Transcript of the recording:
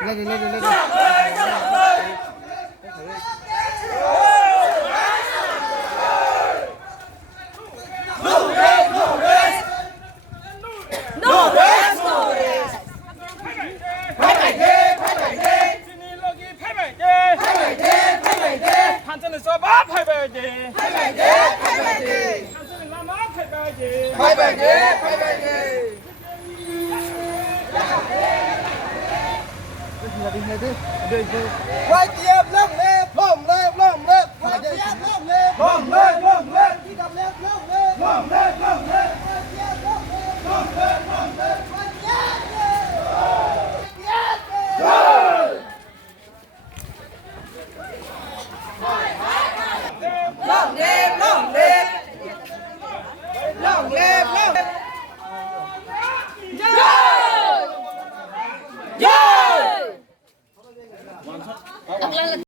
lên đi lên đi lên đi 한전은 써봐 팔배지 한전은 라마 팔배지 quay tiếp lông lên quay tiếp lông lên đi đập lên lông lên quay tiếp lông lên quay tiếp